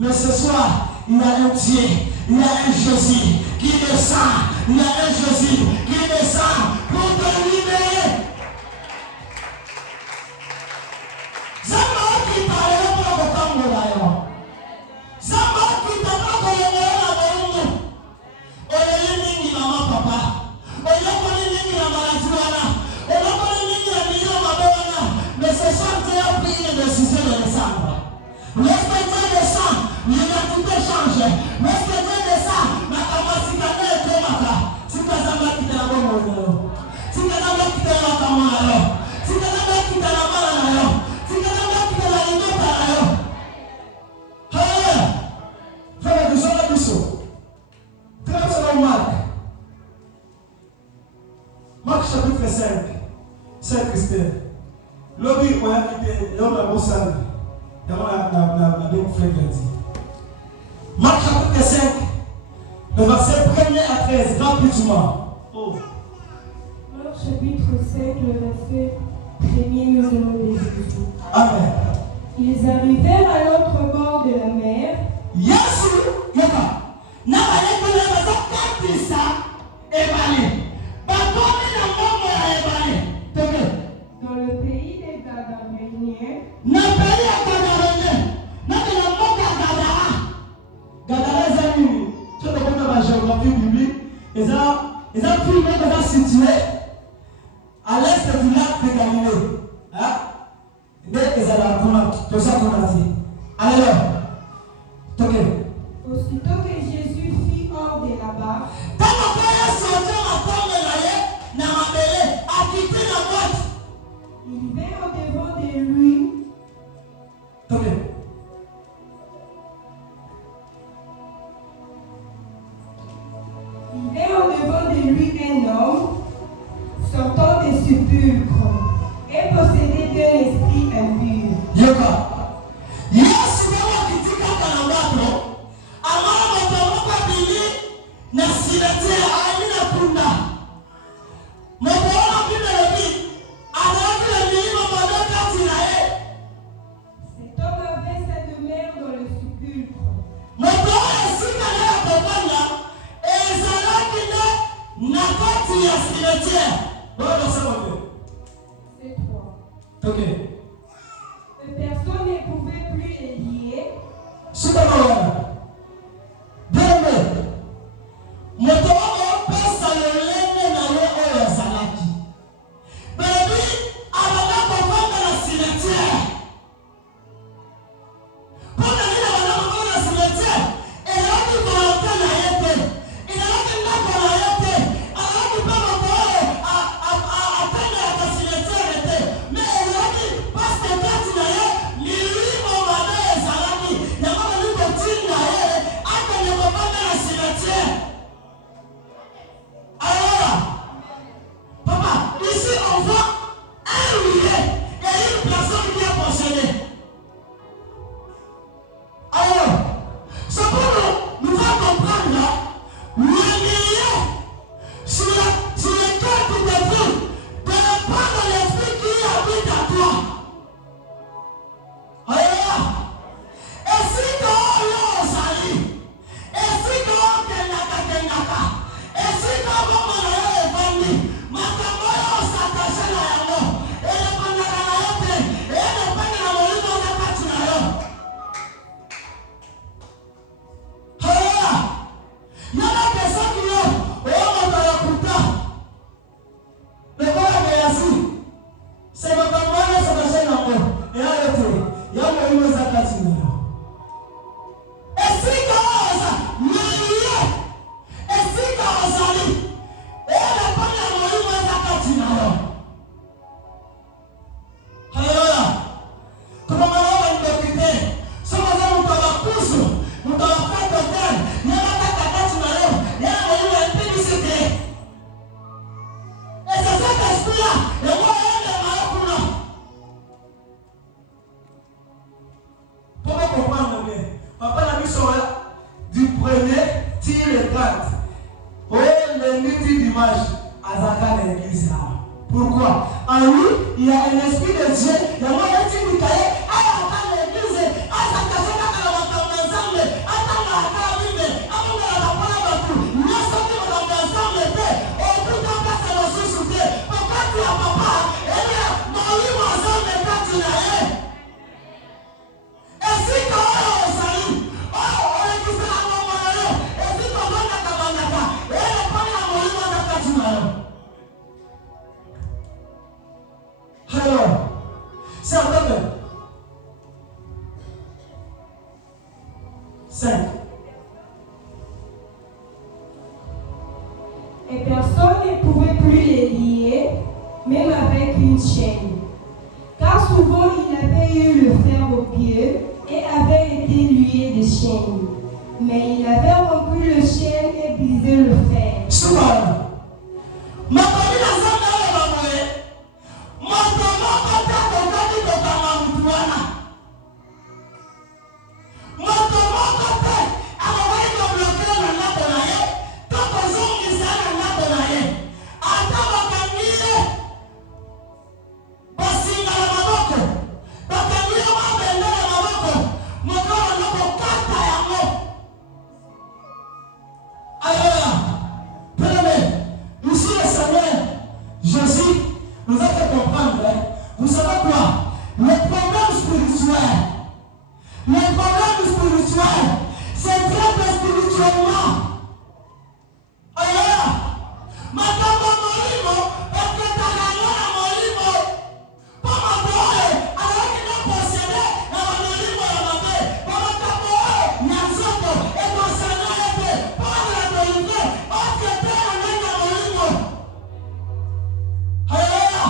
Mais ce soir, il y a un Dieu, il y a un Jésus qui descend, il y a un Jésus qui descend pour te libérer. Mais ce soir, Dieu a pris une décision de descendre. Lorsque Dieu descend, l'identité change. Lorsque Dieu descend, ma capacité est de mata. Si tu as quitté la bonne, si tu as quitté la camarade, si tu as quitté la malade, si tu as quitté la ligne, Alléluia. Frère, nous sommes là, nous sommes. Très bien, Marc chapitre 5. C'est Christelle. L'homme qui a quitté l'homme à Bossane. Marc chapitre 5, le verset 1er à 13, rapidement. Oh. Marc chapitre 5, le verset 1er, nous allons lire Jésus. Amen. Ils arrivèrent à l'autre bord de la mer. Yesu, yaka. Na balekele baza katisa ebale. Bakomi na ngombo ya ebale. Teke. Dans le pays des Gadaréniens. Na pays ya Gadaréniens. Na la mboka ya Gadara. Gadara eza nini? Tu te connais la géographie biblique. Eza film eza situé à l'est du lac de Galilée. Hein? Dès ezala kuna to ça qu'on a dit. Alléluia. Toke. Aussitôt que Jésus fit hors de là-bas. Tant que sorti ma tombe na mabele a quitté la boîte. Il vint au-devant de lui. Toke. Il vint au-devant de lui un homme sortant des sépulcres et possédé d'un esprit impur. Yoka. Yesu kama kitika kana watu amara mtamoko bili na siletea aina kunda. Mbona bila lebi anaona milima madoka tinae. Cet homme avait sa demeure dans le sépulcre. Mbona sika na tobana ezalaki na kati ya siletea. Bwana sema. C'est 3. OK. Pourquoi? En lui, il y a un esprit de Dieu. Il y a moyen de dire c'est un peu. 5. Et personne ne pouvait plus les lier, même avec une chaîne. Car souvent il avait eu le fer au pied et avait été lié de chaînes. Mais il avait rompu le chêne et brisé le fer. Souvent. Ma famille n'a jamais Jésus nous a fait comprendre, vous savez quoi? Le problème spirituel, c'est très spirituellement. Alléluia. Madame Molimo, parce que tu as gagné à Molimo. Pas ma boy, alors qu'il a possédé à Molimo et à ma mère. Pas ma boy, Nyansoto, et possédé à elle. Pas la vérité, parce que tu as gagné à Molimo. Alléluia.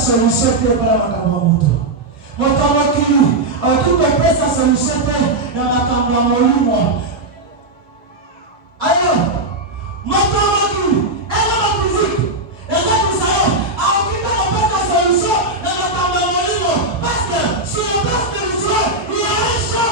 Solution para makambo moto. Moto mokili, au tout peut sa solution na makambo molimo.